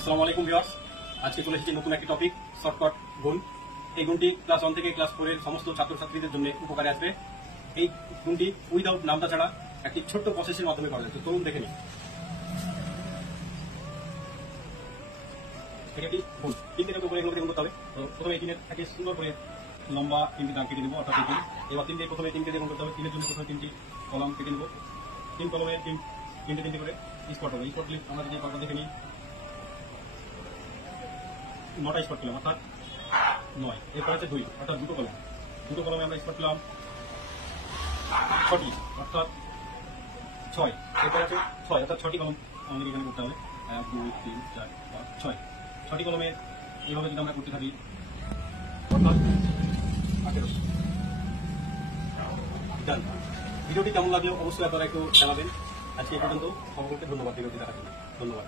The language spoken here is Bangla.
আসসালামু আলাইকুম ভিউয়ার্স, আজকে চলে এসেছি নতুন একটি টপিক, শর্টকাট গুণ। এই গুণটি ক্লাস 1 থেকে ক্লাস 4 এর সমস্ত ছাত্রছাত্রীদের জন্য উপকারে আসবে। এই গুণটি উইদাউট নামটা ছাড়া একটি ছোট্ট প্রসেসের মাধ্যমে করা যায়। তো চলুন দেখে নিই। একটি গুণ 3 দিনের উপরে এগুলো গুণ করতে হবে। তো প্রথমে 3 এর থেকে সুন্দর করে লম্বা 3টি দাগ কেটে নেব, অর্থাৎ 3। এবার 3 দিয়ে প্রথমে 3কে দিয়ে গুণ করতে হবে। 3 এর জন্য প্রথমে 3টি কলাম কেটে নেব। 3 কলমে 3টি করে স্পট হবে। স্পট ক্লিক আমরা যদি পারবো দেখে নিই। 9টা স্পট পেলাম, অর্থাৎ 9। এরপর আছে 2, অর্থাৎ দুটো কলমে আমরা স্পট পেলাম 6টি, অর্থাৎ 6। এরপর আছে 6, অর্থাৎ 6টি কলম আমাদের এখানে করতে হবে। 1 2 3 4 5 6। 6টি কলমে এইভাবে যদি আমরা করতে থাকি, অর্থাৎ 18। ডান। ভিডিওটি কেমন লাগলো অবশ্যই আপনারা একটু জানাবেন। আজকে এই পর্যন্ত। সকলকে ধন্যবাদ ভিডিওটি দেখার জন্য। ধন্যবাদ।